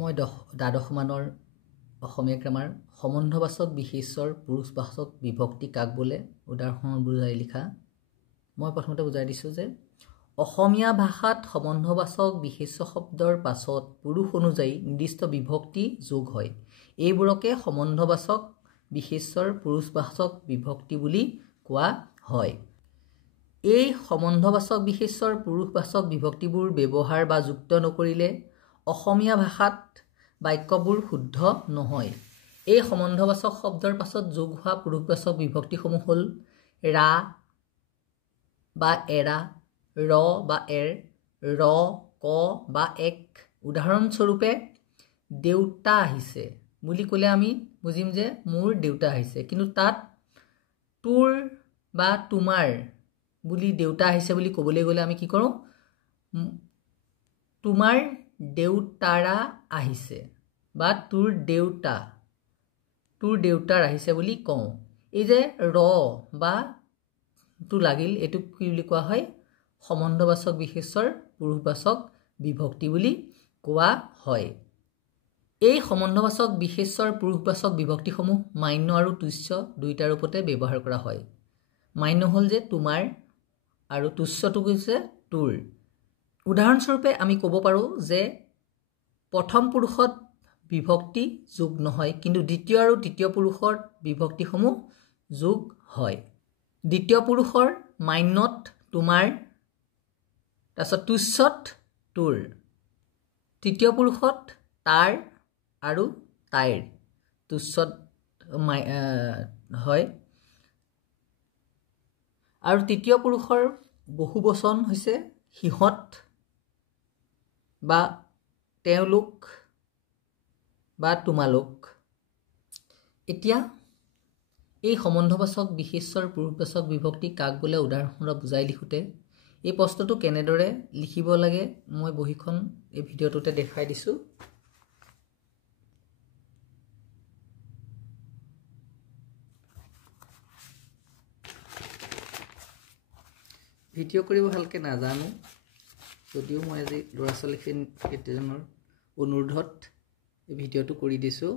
মই দ্বাদশ মানৰ অসমীয়া গ্ৰামাৰ সম্বন্ধবাচক বিশেষ্যৰ পুৰুষবাচক বিভক্তি কাক বোলে উদাহৰণ বুজাই লিখা। মই প্ৰথমতে বুজাই দিছোঁ যে অসমীয়া ভাষাত সম্বন্ধবাচক বিশেষ্য শব্দৰ পাছত পুৰুষ অনুযায়ী নিৰ্দিষ্ট বিভক্তি যোগ হয়। এইবোৰকে সম্বন্ধবাচক বিশেষ্যৰ পুৰুষবাচক বিভক্তি বুলি কোৱা হয়। এই সম্বন্ধবাচক বিশেষ্যৰ পুৰুষবাচক বিভক্তিবোৰ ব্যৱহাৰ বা যুক্ত নকৰিলে অসমীয়া ভাষাত বাক্যবোৰ শুদ্ধ নহয়। এই সম্বন্ধবাচক শব্দৰ পাছত যোগ হোৱা পুৰুষবাচক বিভক্তিসমূহ হ'ল ৰা বা এৰা, ৰ বা এৰ, ৰ, ক বা এক। উদাহৰণস্বৰূপে দেউতা আহিছে বুলি ক'লে আমি বুজিম যে মোৰ দেউতা আহিছে, কিন্তু তাত তোৰ বা তোমাৰ বুলি দেউতা আহিছে বুলি ক'বলৈ গ'লে আমি কি কৰোঁ? তোমাৰ দেউতাৰা আহিছে বা তোৰ দেউতাৰ আহিছে বুলি কওঁ। এই যে ৰ বা টো লাগিল, এইটো কি বুলি কোৱা হয়? সম্বন্ধবাচক বিশেষ্যৰ পুৰুষবাচক বিভক্তি বুলি কোৱা হয়। এই সম্বন্ধবাচক বিশেষ্যৰ পুৰুষবাচক বিভক্তিসমূহ মান্য আৰু তুচ্য দুয়োটাৰ ৰূপতে ব্যৱহাৰ কৰা হয়। মান্য হ'ল যে তোমাৰ আৰু তুচ্যটো হৈছে তোৰ। উদাহৰণস্বৰূপে আমি ক'ব পাৰোঁ যে প্ৰথম পুৰুষত বিভক্তি যোগ নহয়, কিন্তু দ্বিতীয় আৰু তৃতীয় পুৰুষৰ বিভক্তিসমূহ যোগ হয়। দ্বিতীয় পুৰুষৰ মান্যত তোমাৰ, তাৰপিছত তুচ্যত তোৰ, তৃতীয় পুৰুষত তাৰ আৰু তাইৰ, তুচ্যত হয়। আৰু তৃতীয় পুৰুষৰ বহুবচন হৈছে সিহঁত বা তেওঁলোক বা তোমালোক। এতিয়া এই সম্বন্ধবাচক বিশেষ্যৰ পুৰুষবাচক বিভক্তি কাক বোলে উদাহৰণত বুজাই লিখোঁতে এই প্ৰশ্নটো কেনেদৰে লিখিব লাগে মই বহীখন এই ভিডিঅ'টোতে দেখাই দিছোঁ। ভিডিঅ' কৰিব ভালকৈ নাজানো যদিও মই আজি ল'ৰা ছোৱালীকেইজনৰ অনুৰোধত এই ভিডিঅ'টো কৰি দিছোঁ।